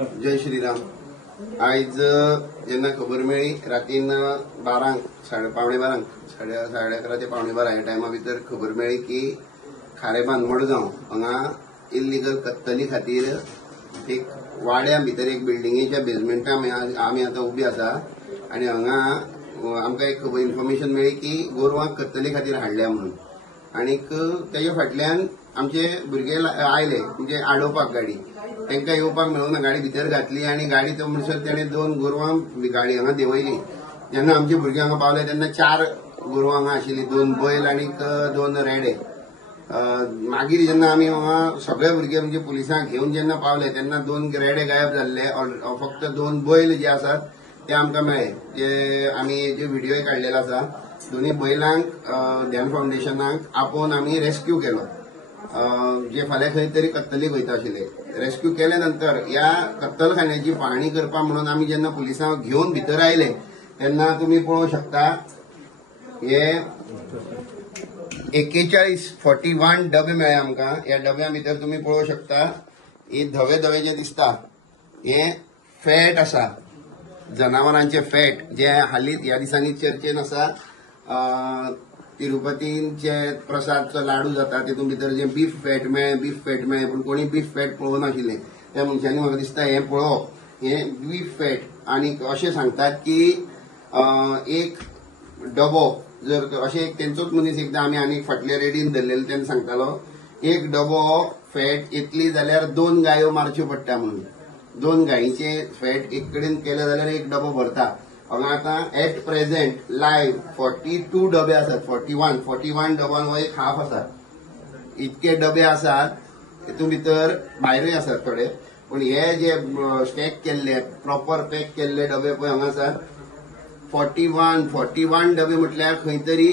जय श्रीराम। आयज जेन्ना खबर मेळ्ळी रातीन 12 पावणे 12 साडे 11 ते पावणे 12 ह्या टायमा भितर खबर मेळ्ळी की खारेबांद मडगांव हांगा इल्लीगल कत्तली खातीर एक वाड्या भितर एक बिल्डिंगेच्या बेजमेंटा आमी आतां उबी आसा आनी हांगा आमकां एक इन्फॉर्मेशन मेळ्ळी की गोरवां कत्तले खातीर हाडल्या म्हणून आनीक तेजे फाटल्यान आमचे भुरगे आयले म्हणजे आडोवपाक गाडी तांकां येवपाक मेळूना गाडी भितर घातली आनी गाडी तो म्हणसर तेणें 2 गोरवां गाडी हांगा देंवयली। जेन्ना आमचे भुरगे हांगा पावले तेन्ना 4 गोरवां हांगा आशिल्लीं, 2 बैल आनीक 2 रेडे। मागीर जेन्ना आमी हांगा सगळे भुरगे म्हणजे पुलिसांक घेवन जेन्ना पावले तेन्ना 2 रेडे गायब जाल्ले, फक्त 2 बैल जे आसात ते आमकां मेळ्ळे, जे आमी जे व्हिडिओ काडलेलो आसा। दोन्ही बैलांक ध्यान फाउंडेशनाक आपोवन आमी रेस्क्यू केलो, जे फाल्यां खंय तरी कत्तलीक वयता आशिल्ले। रेस्क्यू केले नंतर ह्या कत्तलखान्याची पाहणी करपा म्हणून आमी जेन्ना पुलिसांक घेवन भितर आयले तेन्ना तुमी पळोवंक शकता हे 41 डबे मेळ्ळे आमकां। ह्या डब्या भितर तुमी पळोवंक शकता हे धवे धवे जे दिसता हे फॅट आसा, जनावरांचे फॅट जे हालींच ह्या दिसांनी चर्चेन आसा। तिरुपतीचे प्रसादचो लाडू जाता तेतून भितर जे बीफ फॅट मेळ्ळे पूण कोणी बीफ फॅट पळोवना आशिल्ले। त्या मनशांनी म्हाका दिसता हे पळोवप हे बीफ फॅट आनी अशें सांगतात की एक डबो जर अशें एक तेंचोच मनीस एकदां आमी आनी फाटल्या रेडीन धरलेलो तेन्ना सांगतालो एक डबो फॅट येतली जाल्यार 2 गायो मारच्यो पडटा म्हणून। 2 गायीचे फॅट एक कडेन केले जाल्यार एक डबो भरता। हांगा आतां एट प्रेझेंट लायव्ह 42 डबे आसात, 41 डबान हो एक हाफ आसा। इतके डबे आसात, तेतून भितर भायरूय आसात थोडे, पूण हे जे स्टॅक केल्ले प्रॉपर पॅक केल्ले डबे पळय हांगा आसात 41 डबे म्हटल्यार खंय तरी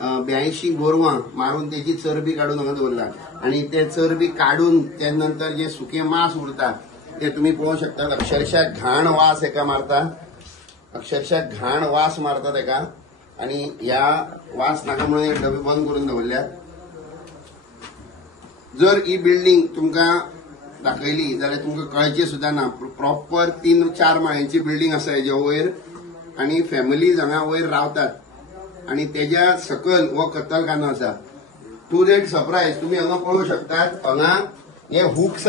82 गोरवां मारून तेची चरबी काडून हांगा दवरला आनी ते चरबी काडून ते नंतर जे सुकें मांस उरता ते तुम्ही पळोवंक शकतात। अक्षरशः घाण वास हेका मारता, घाण वास मारता तेका आनी ह्या वास नाका म्हणून हे डबे बंद करून दवरल्यात। जर ही बिल्डिंग तुमकां दाखयली जाल्यार तुमकां कळचे सुद्दां ना, प्रॉपर 3-4 माळ्यांची बिल्डिंग आसा हेज्या वयर आनी फॅमिलीज हांगा वयर रावतात आनी तेज्या सकयल हो कत्तलखानो आसा। टू देट सरप्रायज तुमी हांगा पळोवंक शकतात हांगा हे हुक्स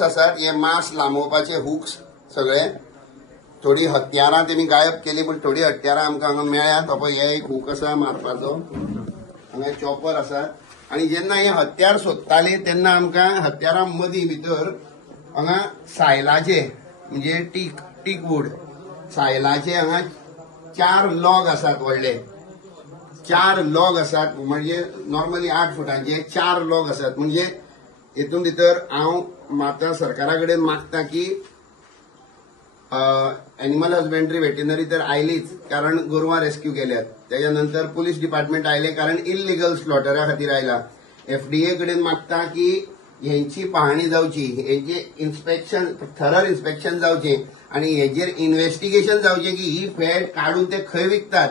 आसात, हे मांस लांबोवपाचे हुक्स सगळे। थोडी हत्यारां तेमी गायब केली पूण थोडी हत्यारां आमकां हांगा मेळ्ळ्यात। हे एक हुक आसा मारपाचो, हांगा चॉपर आसा आनी जेन्ना हे हत्यार सोदताले तेन्ना आमकां हत्यारां मदीं भितर हांगा सायलाचे म्हणजे टीक वूड सायलाचे हांगा 4 लॉग आसात, व्हडले 4 लॉग आसात, म्हणजे नॉर्मली 8 फुटांचे 4 लॉग आसात। म्हणजे हेतून भितर हांव माता सरकारा कडेन मागता की एनिमल हजबेंड्री वेटनरी तर आयलीच कारण गोरवां रेस्क्यू केल्यात, त्याच्या नंतर पुलीस डिपार्टमेंट आयले कारण इल्लीगल स्लॉटरा खातीर आयला। FDA कडेन मागता की हेंची पाहणी जावची, हेजे इन्स्पेक्शन थरर इन्स्पेक्शन जावचे आनी हेजेर इन्व्हेस्टिगेशन जावचे की ही फॅट काडून ते खंय विकतात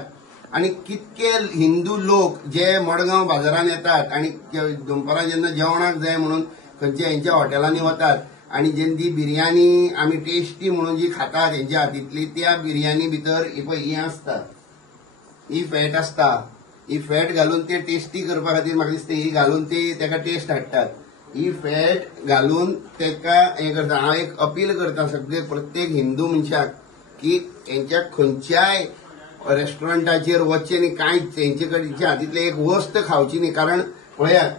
आनी कितके हिंदू लोक जे मडगांव बाजारात येतात आनी दनपारां जेन्ना जेवणाक जाय म्हणून खंयच्या हेंच्या हॉटेलांनी वतात आनी जेन्ना बिर्याणी आमी टेस्टी म्हणून जी खातात हेंच्या हातींतली त्या बिर्याणी भितर ही आसता, ही फॅट आसता। ही फॅट घालून ते टेस्टी करपा खातीर म्हाका दिसता ही घालून ते तेका टेस्ट हाडटात। ही फॅट घालून तेका हे करता। हांव एक अपील करता सगळे प्रत्येक हिंदू मनशाक की हेंच्या खंयच्याय रेस्टॉरंटाचेर वचचें न्ही, कांयच हेंच्या हातींतले एक वस्त खावची न्ही। कारण पळयात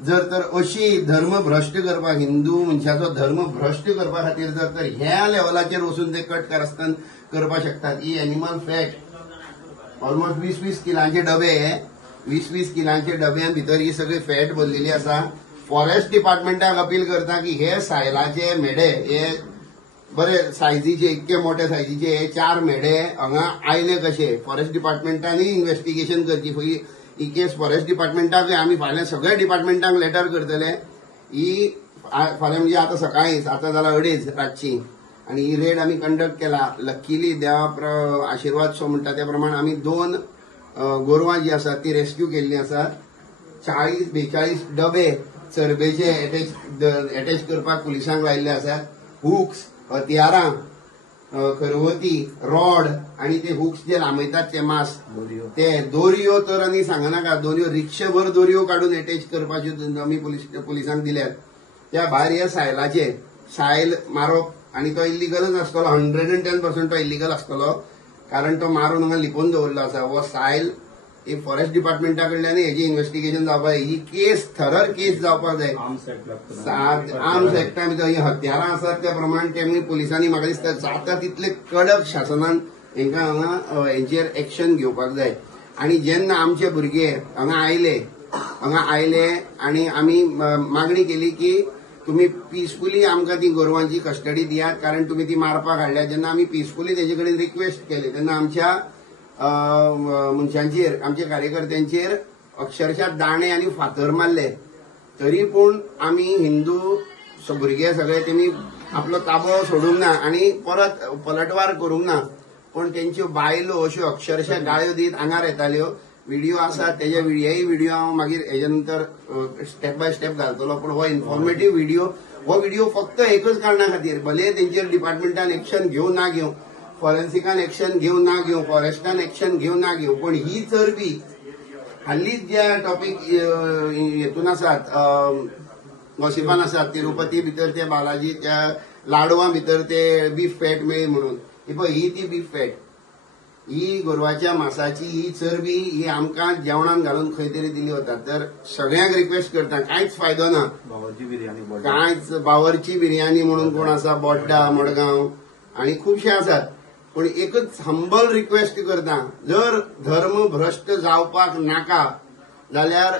जर तर अशी धर्म भ्रश्ट करपाक हिंदू मनशाचो धर्म भ्रश्ट करपा खातीर जर तर ह्या लेवलाचेर वचून ते कट कारस्थान करपाक शकतात। ही एनिमल फॅट ऑलमोस्ट 20-20 किलांचे डबे, 20-20 किलांचे डब्यां भितर ही सगळी फॅट भरलेली आसा। फॉरेस्ट डिपार्टमेंटाक अपील करता की हे सायलाचे मेढे हे बरे सायजीचे इतके मोठे सायजीचे हे 4 मेढे हांगा आयले कशे, फॉरेस्ट डिपार्टमेंटांनी इन्व्हेस्टिगेशन करची। ही केस फॉरेस्ट डिपार्टमेंटाक आमी फाल्यां सगळ्या डिपार्टमेंटांक लेटर करतले। ही फाल्यां म्हणजे आतां सकाळींच आतां जाल्यार 2:30 रातची आनी ही रेड आमी कंडक्ट केला। लकीली देवा आशिर्वाद सो म्हणटा त्या प्रमाणे आमी 2 गोरवां जी आसात ती रेस्क्यू केल्ली आसात। 40-42 डबे चरबेचे अटॅच करपाक पुलिसांक लायिल्ले आसात. हुक्स, हथियारां, खरवती, रॉड आणि ते हुक्स जे लांबयतात ते मास, ते दोरयो तर आनी सांगनाका, दोरयो रिक्षाभर दोरयो काढून अटॅच करपाच्यो आमी पुलिसांक दिल्यात. त्या भायर हे सायलाचे सायल मारप आणि तो इल्लिगलच आसतलो. 110% तो इल्लिगल आसतलो, कारण तो मारून हांगा लिपोवन दवरलो आसा. हो सायल ही फॉरेस्ट डिपार्टमेंटा कडल्यान हेजी इन्व्हेस्टिगेशन जावपाक, ही केस थरर केस जावपाक जाय. आर्म्स एक्टा भितर ही हत्यारां आसात त्या प्रमाण तेमी पुलिसांनी म्हाका दिसता जाता तितले कडक शासनान हेंकां हांगा हेंचेर एक्शन घेवपाक जाय. आणि जेन्ना आमचे भुरगे हांगा आयले आणि आमी मागणी केली की तुम्ही पीसफुली आमकां ती गोरवांची कस्टडी दियात, कारण तुम्ही ती मारपाक हाडल्या. जेन्ना आमी पीसफुली तेजे कडेन रिक्वेस्ट केली तेन्ना आमच्या मनशांचेर, आमच्या कार्यकर्त्यांचेर अक्षरशः दाणे आणि फातर मारले. तरी पूण आमी हिंदू भुरगे सगळे तेमी आपलो ताबो सोडूंक ना आणि परत पलटवार करूंक ना. पण तेंच्यो बायलो अश्यो अक्षरशः गाळ्यो दीत आंगार येताल्यो. व्हिडिओ आसा, तेजे हेय व्हिडिओ हांव मागीर हेजे नंतर स्टेप बाय स्टेप घालतलो. पण हो इन्फॉर्मेटिव्ह व्हिडिओ फक्त एकच कारणां खातीर, भले तेंचेर डिपार्टमेंटान एक्शन घेवं ना घेवं, फॉरेन्सिकान एक्शन घेवं ना घेवं, फॉरेस्टान एक्शन घेवं ना घेवं, पण ही चरबी हालींच ज्या टॉपिक हेतून आसात, गॉसिपान आसात, तिरुपती भितर ते बालाजी त्या लाडवा भितर ते बीफ फॅट मेळ्ळी म्हणून, ही ती बीफ फॅट, ही गोरवाच्या मांसाची ही चरबी ही आमकां जेवणान घालून खंय तरी दिली वता. तर सगळ्यांक रिक्वेस्ट करता, कांयच फायदो ना. कांयच बावरची बिर्याणी म्हणून कोण आसा, बोड्डा, मडगांव आणि खुबशे आसात. पण एकच हंबल रिक्वेस्ट करता, जर धर्म भ्रष्ट जावपाक नाका जाल्यार